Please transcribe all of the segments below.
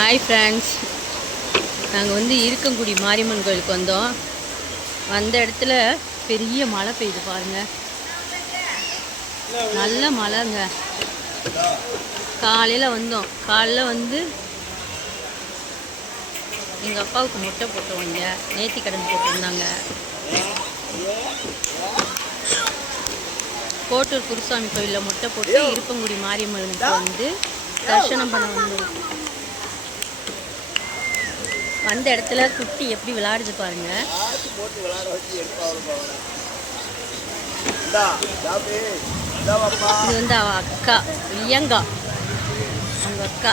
Hi friends, நாங்கள் இருக்கங்குடி மாரியம்மன் கோயிலுக்கு வந்தோம். வந்த இடத்துல பெரிய மழை பெய்யுது பாருங்கள். நல்ல மழைங்க. காலையில் வந்தோம். காலையில் எங்கள் அப்பாவுக்கு முட்டை போட்டவங்க நேர்த்தி கடன் போட்டிருந்தாங்க. கோட்டூர் குருசாமி கோயிலில் முட்டை போட்டு இருப்பங்குடி மாரியம்மனுக்கு தரிசனம் பண்ண வந்தோம். வந்த இடத்துல குட்டி எப்படி விளையாடுது பாருங்க. இது அவ அக்கா ஐயங்கா, அவங்க அக்கா.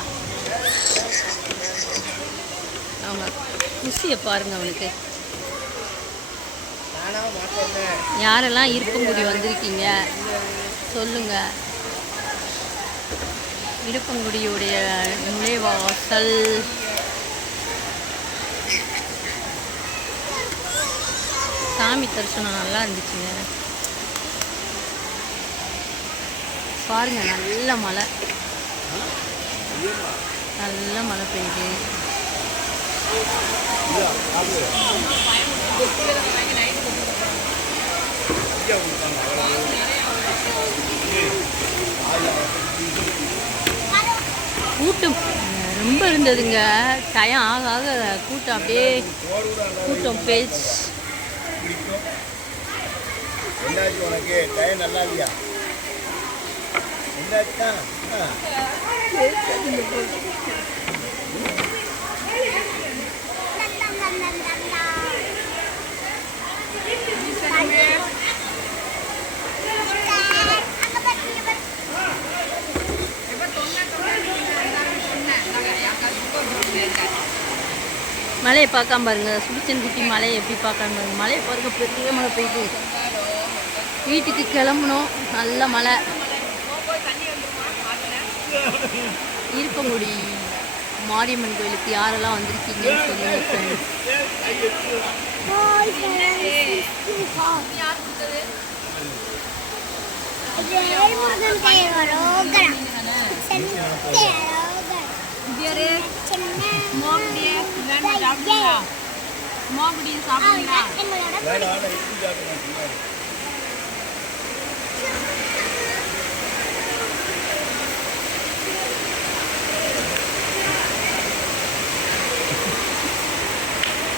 அவங்க குசியை பாருங்க. அவனுக்கு யாரெல்லாம் இருப்பங்குடி வந்திருக்கீங்க சொல்லுங்க. இருப்பங்குடியுடைய நுழைவாசல் சாமி தரிசனம் நல்லா இருந்துச்சுங்க. பாருங்க, நல்ல மழை பெய்யுது. கூட்டம் ரொம்ப இருந்ததுங்க. டயம் ஆக ஆக கூட்டம் அப்படியே கூட்டம் பேச்சு. என்னாச்சு உனக்கு? டயம் நல்லா இல்லையா? என்னாச்சுன்னா மழையை பார்க்காம பாருங்க. சுபிச்சன் குட்டி மழையை எப்படி பார்க்காம பாருங்க. மழையை பாருங்க, பெரிய மழை பெய்யுது. வீட்டுக்கு கிளம்பணும். நல்ல மழை. இருப்பங்குடி மாரியம்மன் கோயிலுக்கு யாரெல்லாம் வந்திருக்கீங்கன்னு சொல்லுங்க ஃப்ரெண்ட்ஸ்.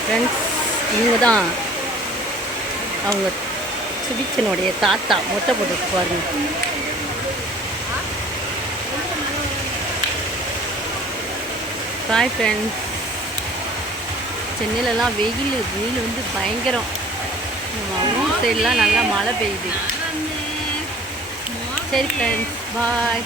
ஃப்ரெண்ட்ஸ், இவங்க தான் அவங்க சுபிச்சனுடைய தாத்தா. மொட்டை போட்டு பாருங்க. Bye friends. சென்னையிலலாம் வெயில் பயங்கரம். ஊர் சைட்லாம் நல்லா மழை பெய்யுது. சரி ஃப்ரெண்ட்ஸ், பாய்.